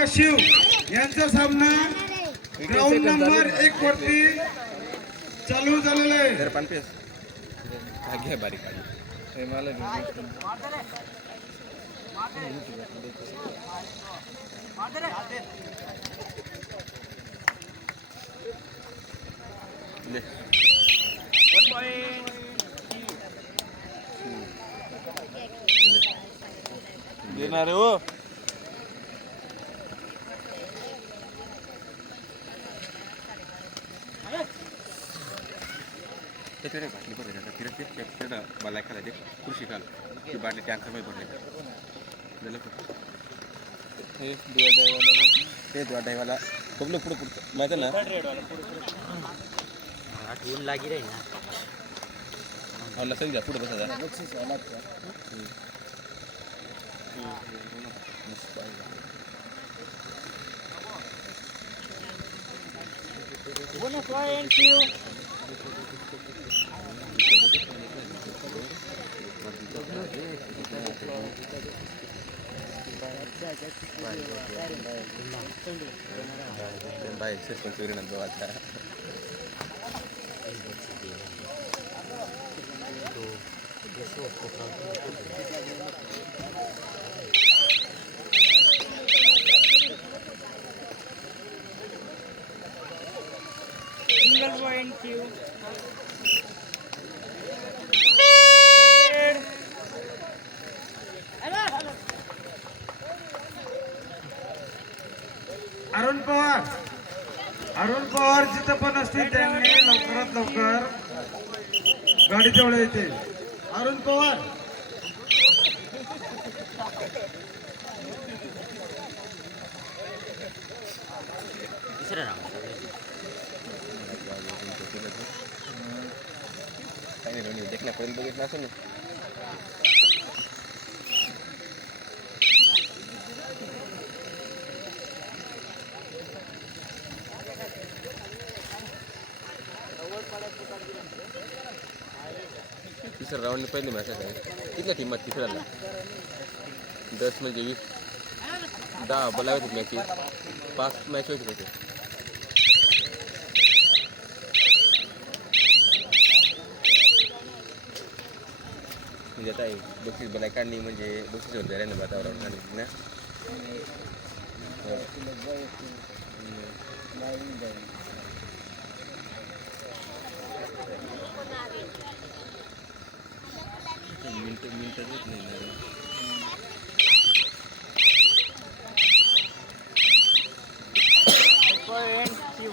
क्रमांक शिव? यांचा सामना ग्राउंड नंबर एक वरती चालू झालेला आहे. बारीक हे देणार आहे हो. त्याच्याकडे बाटली आता फिरत फिरत फिरत फिरत मला खायला दे कृषी खाल ती बाटली टँकरमध्ये भरली झालं का हे। दुवा डायवाला ते दुवा डायवाला बघलो पुढं पुढं माहिती ना आठवून लागी रे ना। मला सही जा पुढं बसा ભાઈ એકસો ચોરી નંબર अरुण जिथं पण असतील त्यांनी लवकरात लवकर गाडी जवळ येते अरुण पवार. दुसरं नाव काही नाही देखण्यापर्यंत बघितलं असं ना? तिसऱ्या राऊंड पहिली मॅच आहे. कितल्या टीमात तिसऱ्याला दस म्हणजे वीस. दहा बोलावे होते मॅचेस पाच मॅच होते होते म्हणजे आता हे बक्षीस बनाय काढणी म्हणजे बक्षीस होते रे ना वातावरण आणि ना? Thank you. मिनट मिनटं देत नाही ना रे. पॉइंट क्यू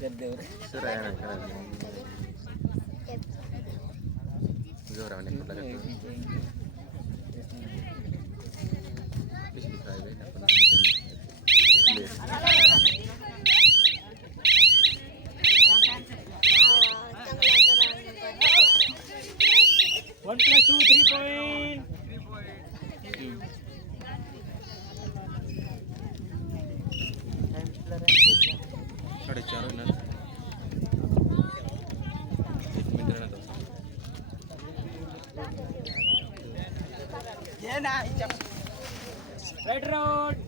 सर आहे. सर आहे ना करा जोर आने कुठला साडेचार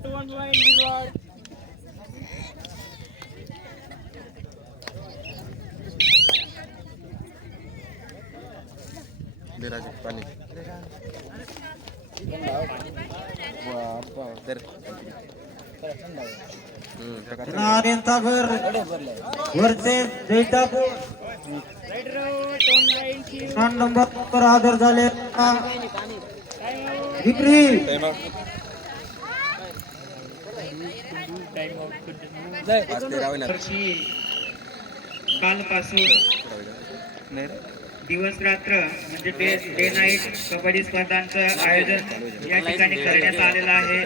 टू वन दे राजू पाणी. तर हम्म. नारायणचा घर वरचे जैतापूर Right नंबर पर हजर झाले. विक्री. कालपासून दिवस रात्र म्हणजे डे डे नाईट कबड्डी स्पर्धांचं आयोजन या ठिकाणी करण्यात आलेलं आहे.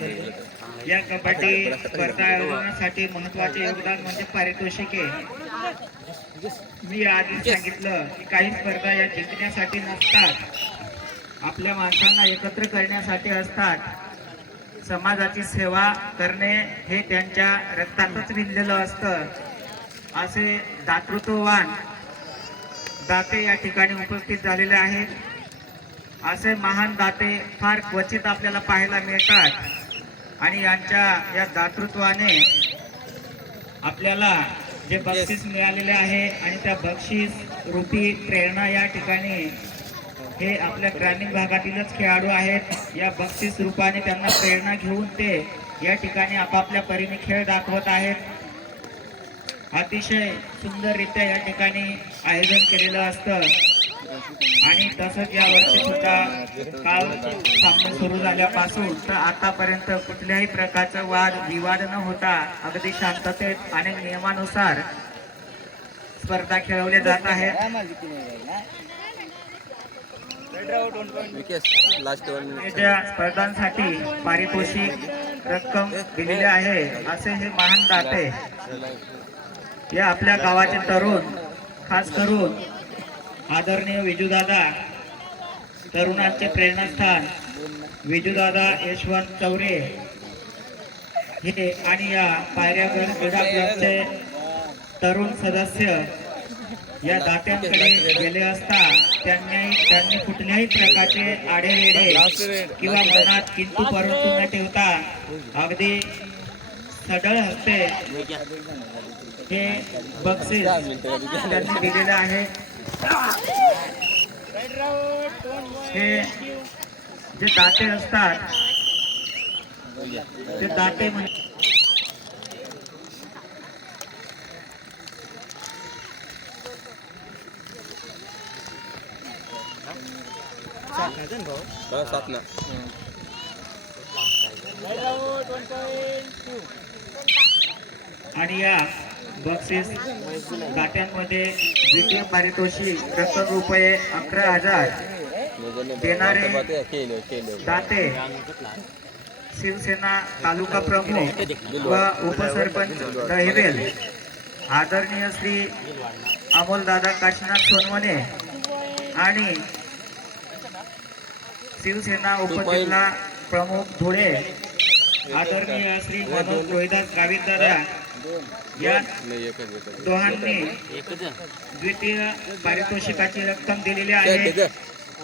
या कबड्डी स्पर्धा आयोजनासाठी महत्त्वाचे योगदान म्हणजे पारितोषिके. मी आधी सांगितलं की काही स्पर्धा या जिंकण्यासाठी नसतात. आपल्या माणसांना एकत्र करण्यासाठी असतात. समाजाची सेवा करणे हे त्यांच्या रक्तातच विणलेलं असतं. असे दातृत्ववान दाते या ठिकाणी उपस्थित झालेले आहेत. असे महान दाते फार क्वचित आपल्याला पाहायला मिळतात. आणि यांच्या या दातृत्वाने आपल्याला जे बक्षीस मिळालेले आहे आणि त्या बक्षीस रूपी प्रेरणा या ठिकाणी हे आपल्या ग्रामीण भागातीलच खेळाडू आहेत. या बक्षीस रूपाने त्यांना प्रेरणा घेऊन ते या ठिकाणी आपापल्या परीने खेळ दाखवत आहेत. अतिशय सुंदररित्या या ठिकाणी आयोजन केलेलं असतं. आणि तसंच या वर्षी सुद्धा काल सामने सुरू झाल्यापासून तर आतापर्यंत कुठल्याही प्रकारचा वाद विवाद न होता अगदी शांततेत आणि नियमानुसार स्पर्धा खेळवल्या जात आहेत स्पर्धांसाठी पारितोषिक रक्कम दिलेली आहे. असे हे महान दाते. या आपल्या गावाचे तरुण खास करून आदरणीय विजूदादा तरुणांचे प्रेरणास्थान विजूदादा यशवंत चौरे हे आणि या पायऱ्यागड क्रीडा क्लबचे तरुण सदस्य या दात्यांकडे गेले असता त्यांनी त्यांनी कुठल्याही प्रकारचे आढेरेडे किंवा मनात किंतु परंतु न ठेवता अगदी सडळ हस्ते हे बक्षीस त्यांनी दिलेलं आहे. जे दाते असतात ते दाते म्हणजे आणि या बक्षीस गाठ्यांमध्ये द्वितीय पारितोषिक रक्कम रुपये अकरा हजार. देणारे दाते शिवसेना तालुका प्रमुख व उपसरपंच दहिवेल. आदरणीय श्री अमोलदादा काशीनाथ सोनवणे आणि शिवसेना उपजिल्हा प्रमुख धुळे. आदरणीय श्री मनोज रोहिदास गावितदादा या दोहांनी द्वितीय पारितोषिकाची रक्कम दिलेली आहे.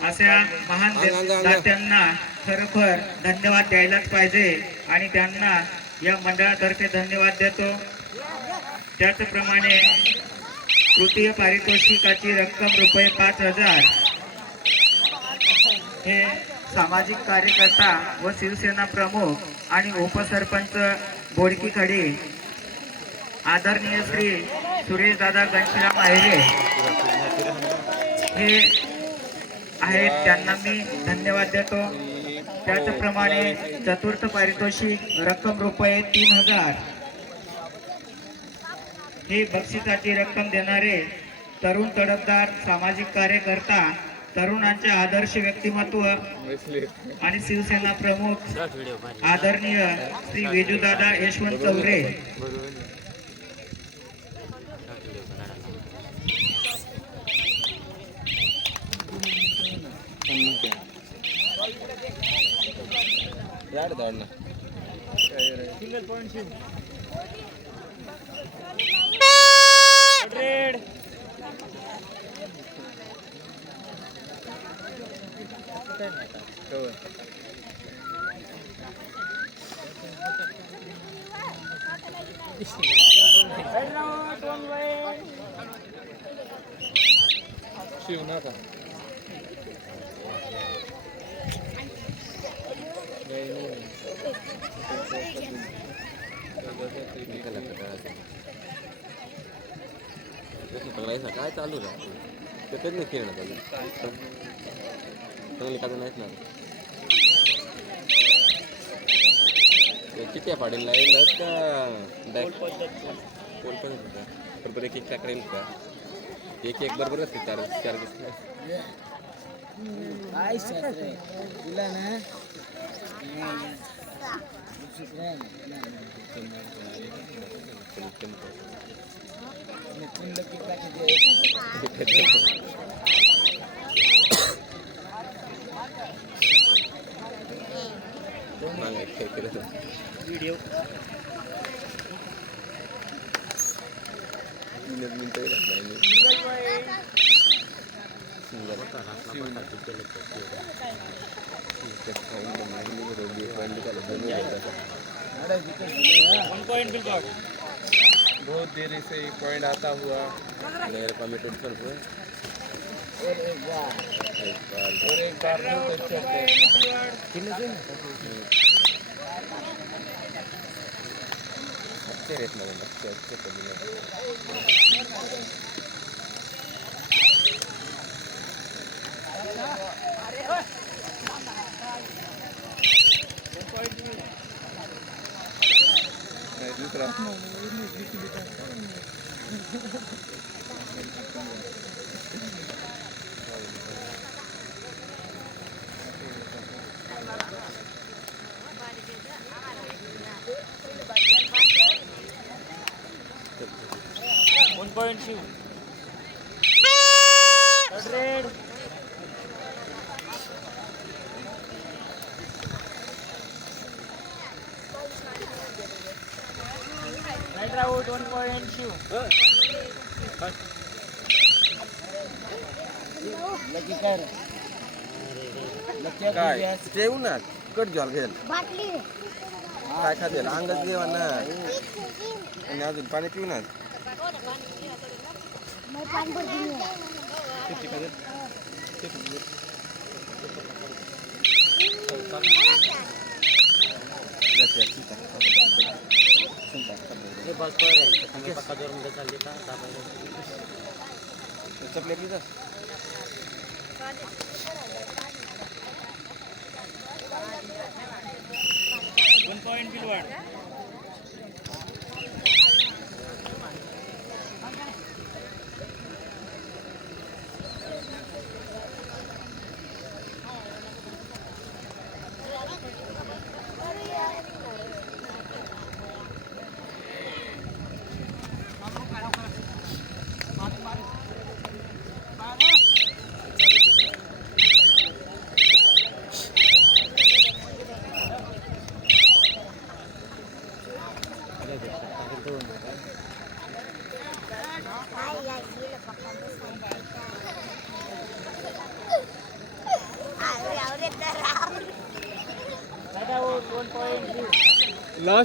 अशा महान दात्यांना खरोखर धन्यवाद द्यायलाच पाहिजे आणि त्यांना या मंडळातर्फे धन्यवाद देतो. त्याचप्रमाणे तृतीय पारितोषिकाची रक्कम रुपये पाच हजार हे सामाजिक कार्यकर्ता व शिवसेना प्रमुख आणि उपसरपंच बोडकी खडी आदरणीय श्री सुरेश दादा घनश्याम आहेरे. हे आहेत त्यांना मी धन्यवाद देतो. त्याचप्रमाणे चतुर्थ पारितोषिक रक्कम रुपये तीन हजार. ही बक्षिसाची रक्कम देणारे तरुण तडफदार सामाजिक कार्यकर्ता तरुणांचे आदर्श व्यक्तिमत्व आणि शिवसेना प्रमुख आदरणीय श्री विजूदादा यशवंत चौरे. డాడ్ దాడిన single point hundred Shiva, nada. बघायचं काय चालू रा ते कधी नाही खेळणार अजून. चांगली का नाहीत ना. चिट्ट्या पाडेल लागेल का? कोण पण बरोबर एक एक टाक राहील का? एक एक बरोबर असते चार चार शास्त्र? तुला ना? Video. Minat minta lah ini. Singgah kata rasa pun tak cukup lepas point bill card. बहुत देर से पॉइंट आता हुआ। मेरे सर को एक बार। और एक बार बहुत अच्छा अच्छे रेट में अच्छे अच्छे one point Shiv hundred right out one point Shiv काय? जेवू ना. कट जॉल घेल बाटली. काय खातेल? अंगच जेवण ना आणि अजून पाणी पिऊ ना. मैं पानी भर दूंगी चपले की वन पॉइंट बिल वाढ right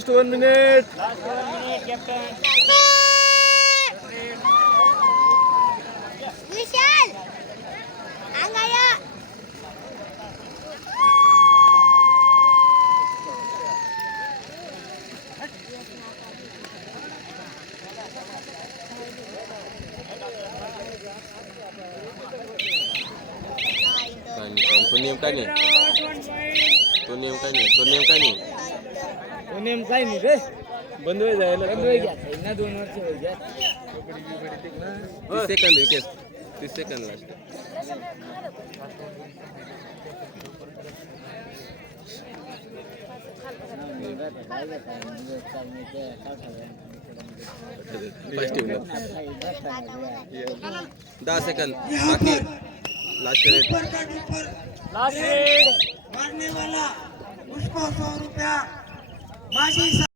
Shiv last one minute last one minute captain Vishal अंगाया काय नाही तो नियम काय नाही तो नियम काय नाही तो नियम काय नाही नेम काय नाही रे? बंद होई जायला. बंद होई घ्या ना दोन वर्ष होई घ्या. तीस सेकंद विकेट तीस सेकंद लास्ट फर्स्ट टीम दहा सेकंद. बाकी. लास्ट रेट लास्ट रेड मारने वाला. उसको सौ रुपया. Mas isso